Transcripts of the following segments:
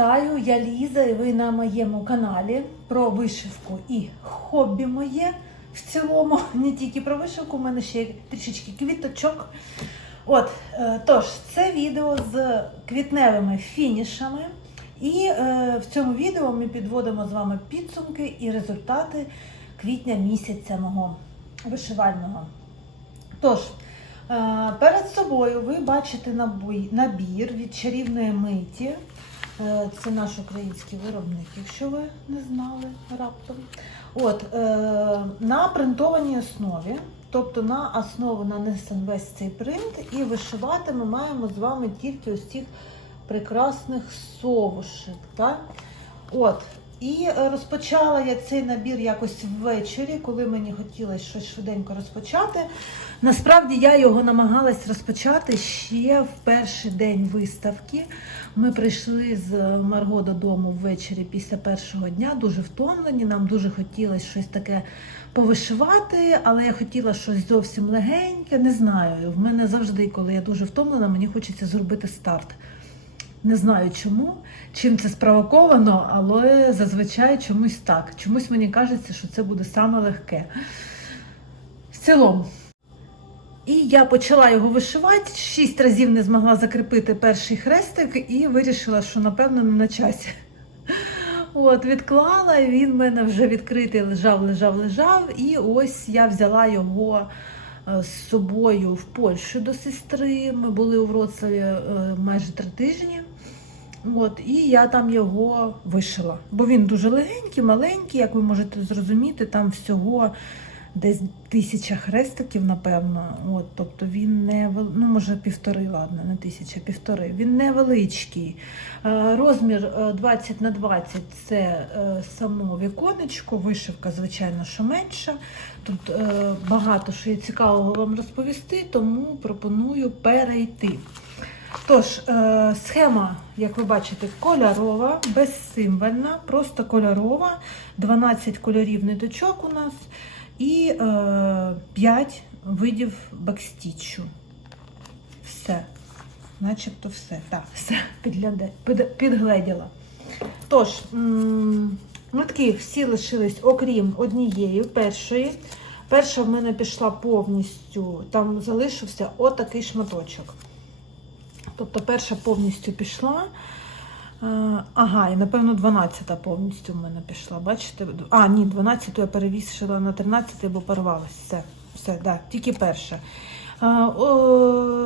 вітаю! Я Ліза, і ви на моєму каналі про вишивку і хобі моє в цілому. Не тільки про вишивку, у мене ще трішечки квіточок. От, е, тож, це відео з квітневими фінішами. І е, в цьому відео ми підводимо з вами підсумки і результати квітня місяця мого вишивального. Тож, е, перед собою ви бачите набір від чарівної миті. Е, Це наш український виробник, якщо ви не знали раптом. От, е, на принтованій основі, тобто на основу нанесен весь цей принт, і вишивати ми маємо з вами тільки ось цих прекрасних совушек. От. І е, розпочала я цей набір якось ввечері, коли мені хотілося щось швиденько розпочати. Насправді я його намагалась розпочати ще в перший день виставки. Ми прийшли з Марго додому ввечері після першого дня, дуже втомлені. Нам дуже хотілося щось таке повишивати, але я хотіла щось зовсім легеньке. Не знаю. В мене завжди, коли я дуже втомлена, мені хочеться зробити старт. Не знаю чому, чим це спровоковано, але зазвичай чомусь так. Чомусь мені кажеться, що це буде саме легке. В цілому. І я почала його вишивати, шість разів не змогла закріпити перший хрестик і вирішила, що напевно не на часі. От, відклала, він в мене вже відкритий, лежав, лежав, лежав. І ось я взяла його з собою в Польщу до сестри. Ми були у Вроцлаві е, майже три тижні. От, і я там його вишила. Бо він дуже легенький, маленький, як ви можете зрозуміти, там всього десь тисяча хрестиків, напевно. От, тобто він не ну, може півтори, ладно, не тисяча, півтори. Він невеличкий. Е, Розмір е, 20 на 20 це е, само віконечко, вишивка, звичайно, що менша. Тут е, багато що є цікавого вам розповісти, тому пропоную перейти. Тож, е, схема, як ви бачите, кольорова, безсимвольна, просто кольорова, 12 кольорів ниточок у нас і е, 5 видів бекстічу. Все. Начебто все. Так, все під, підгледіла. Тож, нитки всі лишились, окрім однієї, першої. Перша в мене пішла повністю, там залишився отакий шматочок. Тобто перша повністю пішла. Е, Ага, і напевно 12-та повністю в мене пішла. Бачите? А, ні, 12-ту я перевісила на 13 бо порвалась. Все, все, да, тільки перша. Е,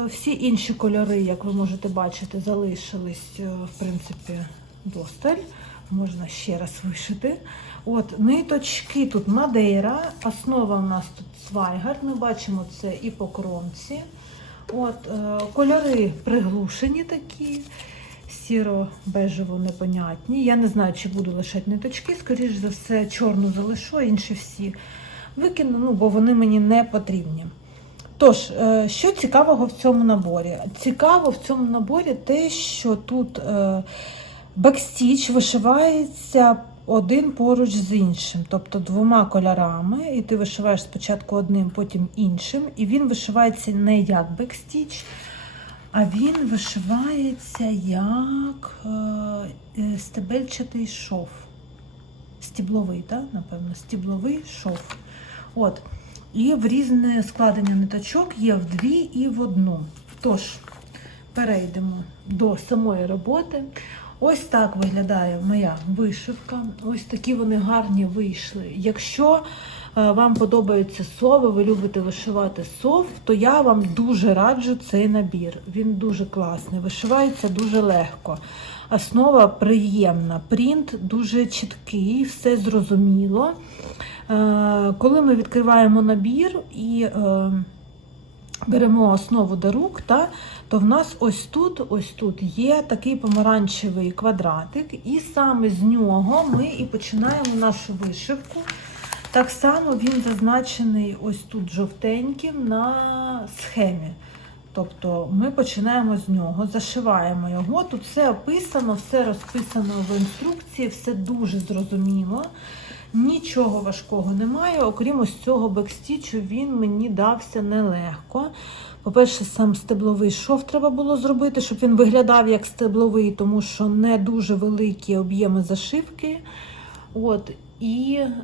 Всі інші кольори, як ви можете бачити, залишились, е, в принципі, досталь. Можна ще раз вишити. От, ниточки тут Мадейра, основа у нас тут свайгар. Ми бачимо це і по кромці. От, е, кольори приглушені такі, сіро-бежево непонятні. Я не знаю, чи буду лишати ниточки, скоріш за все, чорну залишу, інші всі викину, ну, бо вони мені не потрібні. Тож, е, що цікавого в цьому наборі? Цікаво в цьому наборі те, що тут е, бекстіч вишивається один поруч з іншим, тобто двома кольорами, і ти вишиваєш спочатку одним, потім іншим. І він вишивається не як бекстіч, а він вишивається як е, е, стебельчатий шов. Стібловий, так? Напевно, стібловий шов. От. І в різне складення ниточок є в дві і в одну. Тож, перейдемо до самої роботи. Ось так виглядає моя вишивка. Ось такі вони гарні вийшли. Якщо вам подобаються сови, ви любите вишивати сов, то я вам дуже раджу цей набір. Він дуже класний, вишивається дуже легко. Основа приємна, принт дуже чіткий, все зрозуміло. Е, Коли ми відкриваємо набір і е, беремо основу до рук, та, то в нас ось тут, ось тут є такий помаранчевий квадратик, і саме з нього ми і починаємо нашу вишивку. Так само він зазначений ось тут жовтеньким на схемі. Тобто ми починаємо з нього, зашиваємо його. Тут все описано, все розписано в інструкції, все дуже зрозуміло. Нічого важкого немає, окрім ось цього бекстічу, він мені дався нелегко. По-перше, сам стебловий шов треба було зробити, щоб він виглядав як стебловий, тому що не дуже великі об'єми зашивки. От. І е,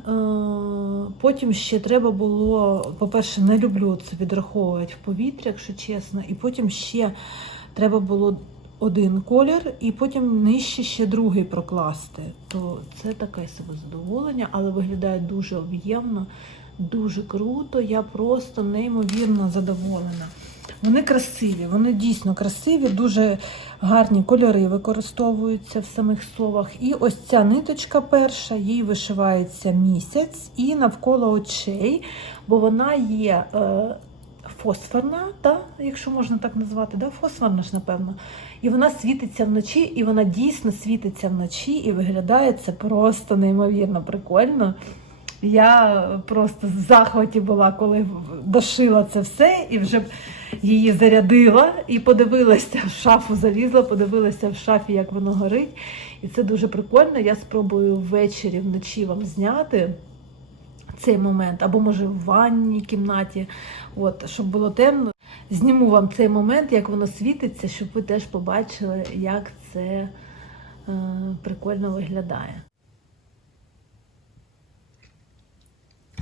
потім ще треба було, по-перше, не люблю це відраховувати в повітря, якщо чесно. І потім ще треба було один колір, і потім нижче ще другий прокласти. То це таке себе задоволення, але виглядає дуже об'ємно, дуже круто. Я просто неймовірно задоволена. Вони красиві, вони дійсно красиві, дуже гарні кольори використовуються в самих совах. І ось ця ниточка перша, їй вишивається місяць і навколо очей, бо вона є е, фосфорна, та, якщо можна так назвати, да? фосфорна ж, напевно. І вона світиться вночі, і вона дійсно світиться вночі, і виглядає це просто неймовірно прикольно. Я просто в захваті була, коли дошила це все, і вже її зарядила і подивилася в шафу, залізла, подивилася в шафі, як воно горить. І це дуже прикольно. Я спробую ввечері, вночі вам зняти цей момент, або може в ванній кімнаті, от, щоб було темно. Зніму вам цей момент, як воно світиться, щоб ви теж побачили, як це е, прикольно виглядає.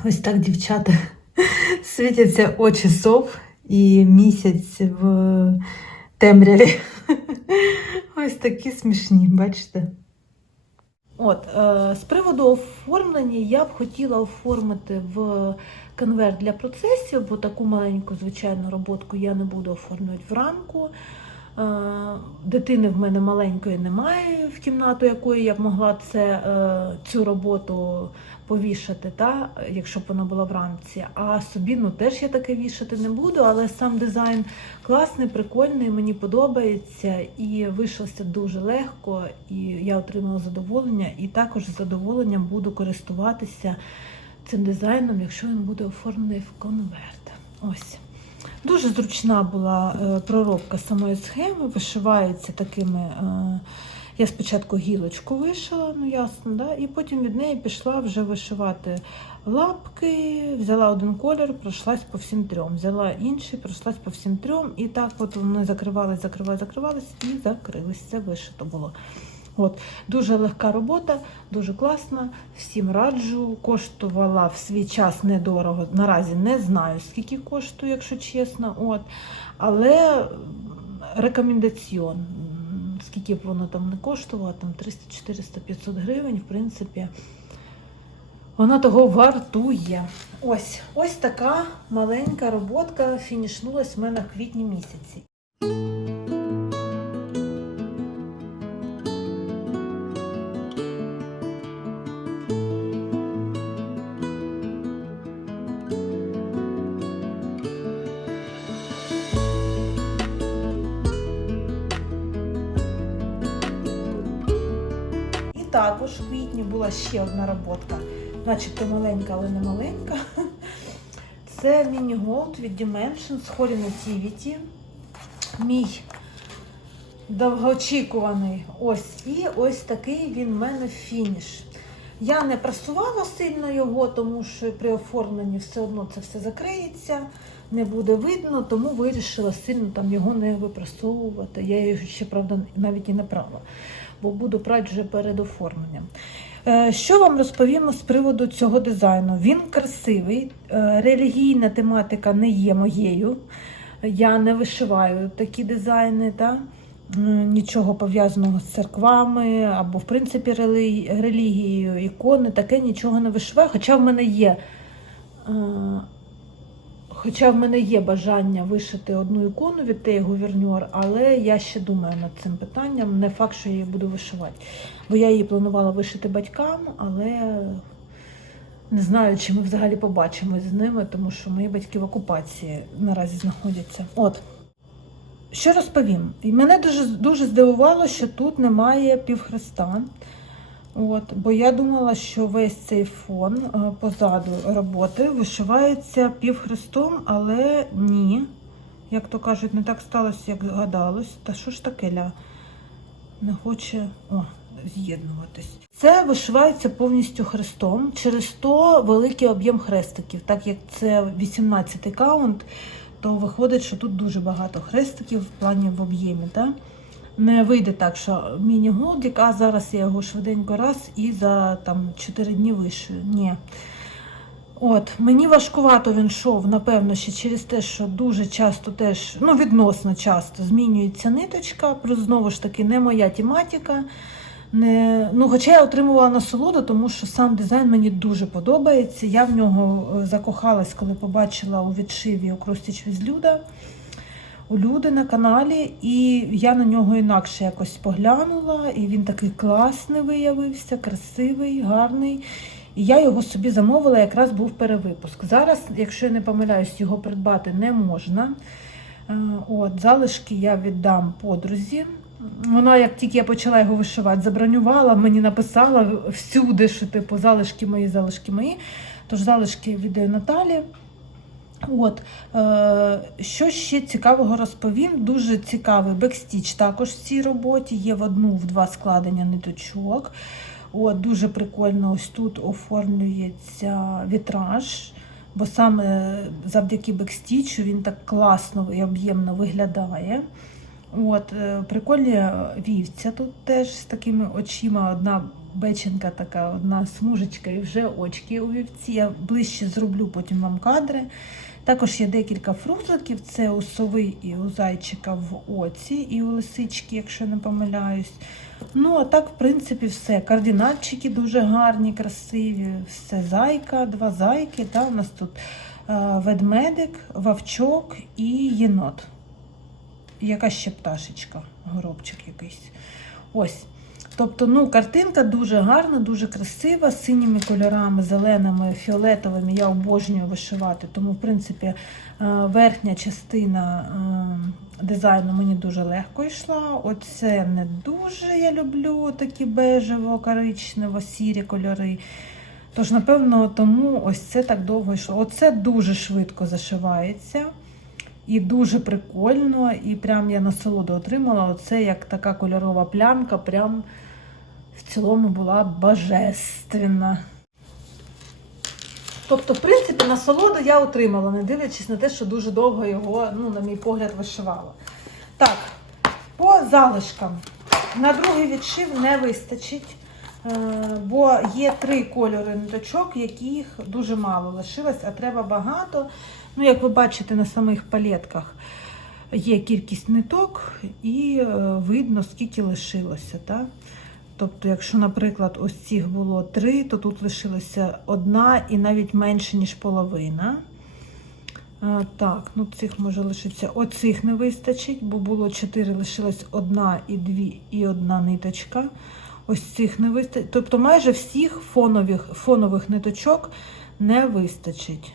Ось так, дівчата, світяться очі сов і місяць в темряві. Ось такі смішні, бачите? От, е, з приводу оформлення я б хотіла оформити в конверт для процесів, бо таку маленьку звичайну роботку я не буду оформлювати в рамку. Е, Дитини в мене маленької немає в кімнату, якої я б могла це, е, цю роботу повішати, та, якщо б вона була в рамці. А собі ну, теж я таке вішати не буду, але сам дизайн класний, прикольний, мені подобається і вийшлося дуже легко, і я отримала задоволення, і також з задоволенням буду користуватися цим дизайном, якщо він буде оформлений в конверт. Ось. Дуже зручна була е, проробка самої схеми, вишивається такими. Я спочатку гілочку вишила, ну ясно, да? і потім від неї пішла вже вишивати лапки, взяла один колір, пройшлась по всім трьом. Взяла інший, пройшлась по всім трьом. І так от вони закривались, закривались, закривались і закрились. Це вишито було. От. Дуже легка робота, дуже класна. Всім раджу. Коштувала в свій час недорого. Наразі не знаю, скільки коштує, якщо чесно. От. Але рекомендаціон. Скільки б воно там не коштувало, там 300, 400, 500 гривень, в принципі, вона того вартує. Ось ось така маленька роботка фінішнулась в мене в квітні місяці. Ще одна роботка, начебто маленька, але не маленька. Це Gold від Dimensions Holy Nativity. Мій довгоочікуваний ось. І ось такий він в мене фініш. Я не прасувала сильно його, тому що при оформленні все одно це все закриється, не буде видно, тому вирішила сильно там його не випрасовувати. Я його ще, правда, навіть і не прала, бо буду прати вже перед оформленням. Е, Що вам розповімо з приводу цього дизайну? Він красивий, е, релігійна тематика не є моєю. Я не вишиваю такі дизайни, та? Нічого пов'язаного з церквами або, в принципі, релігією, ікони, таке нічого не вишиваю. Хоча в мене є. Хоча в мене є бажання вишити одну ікону від Тей Гуверньор, але я ще думаю над цим питанням. Не факт, що я її буду вишивати. Бо я її планувала вишити батькам, але не знаю, чи ми взагалі побачимось з ними, тому що мої батьки в окупації наразі знаходяться. От. Що розповім? І мене дуже, дуже здивувало, що тут немає півхреста. От, бо я думала, що весь цей фон е, позаду роботи вишивається півхрестом, але ні. Як то кажуть, не так сталося, як гадалось. Та що ж таке ля? Не хоче о, з'єднуватись. Це вишивається повністю хрестом. Через то великий об'єм хрестиків. Так як це 18 каунт, то виходить, що тут дуже багато хрестиків в плані в об'ємі. Да? Не вийде так, що міні-голдік, а зараз я його швиденько раз і за там 4 дні вишию. Ні. От, мені важкувато він йшов, напевно, ще через те, що дуже часто теж, ну, відносно часто змінюється ниточка, плюс знову ж таки не моя тематика. Не, ну, хоча я отримувала насолоду, тому що сам дизайн мені дуже подобається. Я в нього е, закохалась, коли побачила у відшиві у Кростіч Візлюда люди на каналі, і я на нього інакше якось поглянула, і він такий класний виявився, красивий, гарний. І я його собі замовила, якраз був перевипуск. Зараз, якщо я не помиляюсь, його придбати не можна. Е, От, залишки я віддам подрузі. Вона, як тільки я почала його вишивати, забронювала, мені написала всюди, що типу залишки мої, залишки мої. Тож залишки віддаю Наталі. От, е, що ще цікавого розповім? Дуже цікавий бекстіч також в цій роботі. Є в одну, в два складення ниточок. От, дуже прикольно ось тут оформлюється вітраж, бо саме завдяки бекстічу він так класно і об'ємно виглядає. От, е, прикольні вівця тут теж з такими очима. Одна беченка така, одна смужечка і вже очки у вівці. Я ближче зроблю потім вам кадри. Також є декілька фрукзиків, це у сови і у зайчика в оці, і у лисички, якщо не помиляюсь. Ну, а так, в принципі, все. Кардинальчики дуже гарні, красиві. Все зайка, два зайки. Та, у нас тут е, ведмедик, вовчок і єнот. Яка ще пташечка, горобчик якийсь. Ось. Тобто, ну, картинка дуже гарна, дуже красива, з синіми кольорами, зеленими, фіолетовими. Я обожнюю вишивати. Тому, в принципі, е, верхня частина е, дизайну мені дуже легко йшла. Оце не дуже я люблю такі бежево, коричнево, сірі кольори. Тож, напевно, тому ось це так довго йшло. Оце дуже швидко зашивається. І дуже прикольно, і прям я насолоду отримала. Оце як така кольорова плямка, прям в цілому була божественна. Тобто, в принципі, насолоду я отримала, не дивлячись на те, що дуже довго його, ну, на мій погляд, вишивала. Так, по залишкам. На другий відшив не вистачить, е, бо є три кольори ниточок, яких дуже мало лишилось, а треба багато. Ну, як ви бачите на самих палетках, є кількість ниток і е, видно, скільки лишилося. Так? Тобто, якщо, наприклад, ось цих було три, то тут лишилася одна і навіть менше, ніж половина. А, так, ну цих може лишитися. Оцих не вистачить, бо було чотири, лишилась одна і дві, і одна ниточка. Ось цих не вистачить. Тобто майже всіх фонових, фонових ниточок не вистачить.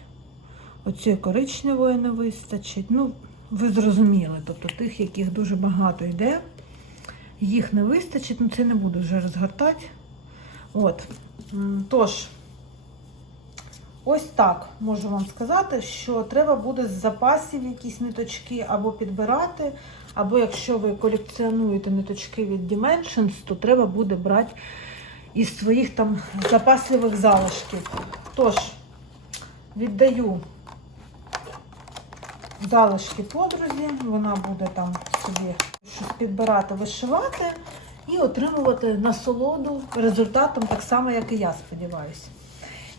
Оцієї коричневої не вистачить. Ну, ви зрозуміли, тобто тих, яких дуже багато йде, їх не вистачить, ну це не буду вже розгортати. От. Тож, ось так можу вам сказати, що треба буде з запасів якісь ниточки або підбирати, або якщо ви колекціонуєте ниточки від Dimensions, то треба буде брати із своїх там запасливих залишків. Тож, віддаю залишки подрузі, вона буде там собі щось підбирати, вишивати і отримувати насолоду результатом, так само, як і я сподіваюся.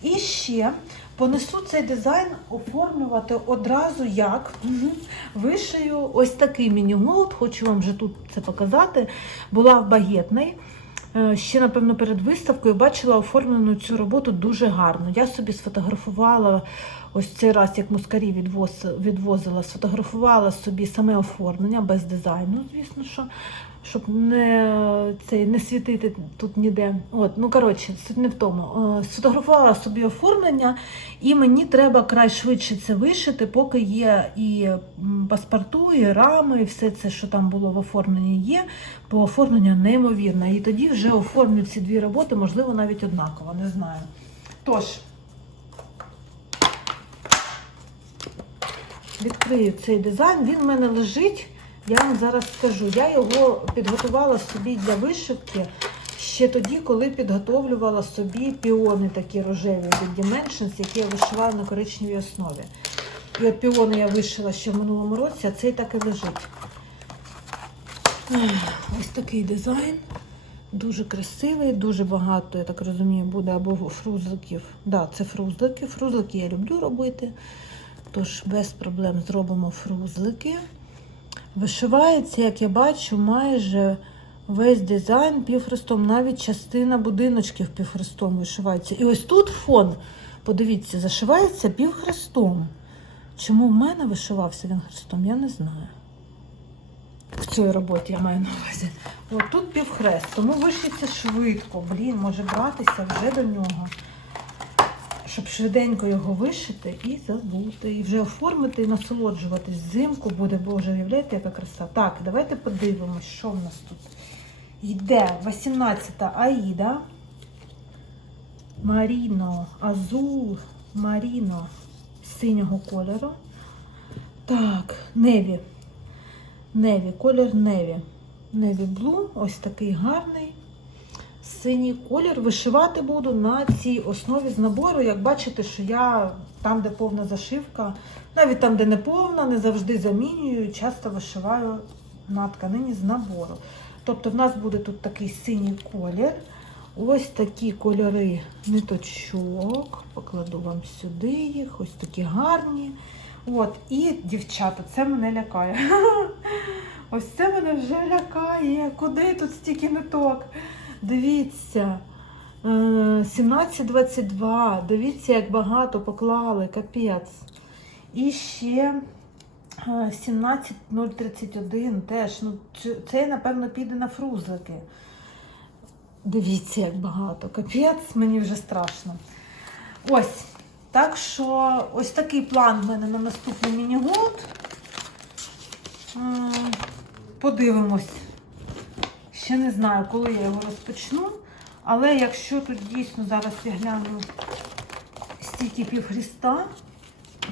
І ще понесу цей дизайн оформлювати одразу як угу. вишию ось такий міні-голд, хочу вам вже тут це показати. Була в багетний. Е, Ще, напевно, перед виставкою бачила оформлену цю роботу дуже гарно. Я собі сфотографувала ось цей раз, як мускарі відвоз, відвозила, сфотографувала собі саме оформлення без дизайну, звісно, що, щоб не, цей, не світити тут ніде. От, ну, коротше, суть не в тому. Е, Сфотографувала собі оформлення, і мені треба край швидше це вишити, поки є і паспорту, і рами, і все це, що там було в оформленні, є, бо оформлення неймовірне. І тоді вже оформлю ці дві роботи, можливо, навіть однаково, не знаю. Тож, відкрию цей дизайн, він в мене лежить. Я вам зараз скажу. Я його підготувала собі для вишивки ще тоді, коли підготовлювала собі піони такі рожеві від Dimensions, які я вишиваю на коричневій основі. І от піони я вишила ще в минулому році, а цей так і лежить. Ось такий дизайн. Дуже красивий, дуже багато, я так розумію, буде або фрузликів. Да, це фрузлики. Фрузлики я люблю робити. Тож без проблем зробимо фрузлики. Вишивається, як я бачу, майже весь дизайн півхрестом, навіть частина будиночків півхрестом вишивається. І ось тут фон, подивіться, зашивається півхрестом. Чому в мене вишивався він хрестом, я не знаю. В цій роботі я маю на увазі. От тут півхрест, тому вишиться швидко. Блін, може братися вже до нього. Щоб швиденько його вишити і забути. І вже оформити і насолоджуватись. Взимку буде, боже, уявляєте, яка краса. Так, давайте подивимось, що в нас тут. Йде 18-та Аїда. Маріно, Азул, Маріно синього кольору. Так, Неві. Неві, колір Неві. Неві Блу, ось такий гарний. Синій колір. Вишивати буду на цій основі з набору. Як бачите, що я там, де повна зашивка, навіть там, де не повна, не завжди замінюю, часто вишиваю на тканині з набору. Тобто в нас буде тут такий синій колір. Ось такі кольори ниточок. Покладу вам сюди їх. Ось такі гарні. От, і дівчата, це мене лякає. Ось це мене вже лякає. Куди тут стільки ниток? Дивіться. е, 17,22. Дивіться, як багато поклали, капець. І ще е, 17,031 теж. Ну, це, напевно, піде на фрузлики. Дивіться, як багато. Капець, мені вже страшно. Ось. Так що ось такий план в мене на наступний міні-год. Подивимось. Ще не знаю, коли я його розпочну. Але якщо тут дійсно зараз я гляну стільки півхріста,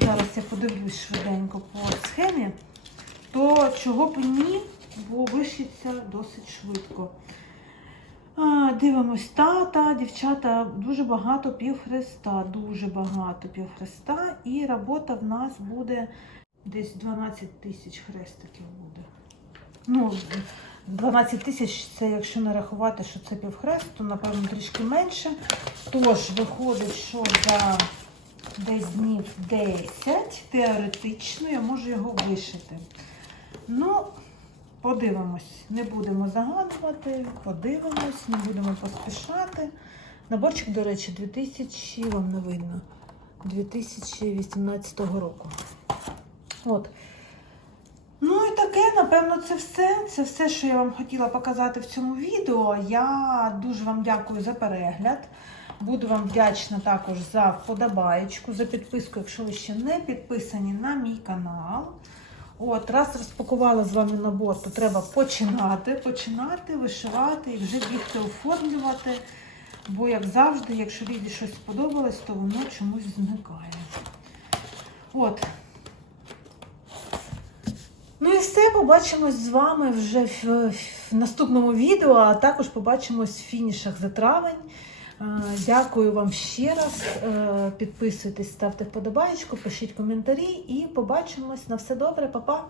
зараз я подивлюсь швиденько по схемі, то чого б ні, бо вишиться досить швидко. А, дивимось, та, та, дівчата, дуже багато півхреста, дуже багато півхреста. І робота в нас буде десь 12 тисяч хрестиків буде. Ну, 12 тисяч це якщо не рахувати, що це півхрест, то напевно трішки менше. Тож, виходить, що за десь днів 10 теоретично я можу його вишити. Ну, Подивимось, не будемо загадувати, подивимось, не будемо поспішати. Наборчик, до речі, 2000, вам не видно, 2018 року. От. Ну і таке, напевно, це все. Це все, що я вам хотіла показати в цьому відео. Я дуже вам дякую за перегляд. Буду вам вдячна також за вподобаєчку, за підписку, якщо ви ще не підписані на мій канал. От, раз розпакувала з вами набор, то треба починати, починати, вишивати і вже бігти оформлювати. Бо, як завжди, якщо Ліді щось сподобалось, то воно чомусь зникає. От. Ну і все, побачимось з вами вже в, в наступному відео, а також побачимось в фінішах за травень. Дякую вам ще раз. Е, Підписуйтесь, ставте вподобайку, пишіть коментарі і побачимось на все добре, Па-па!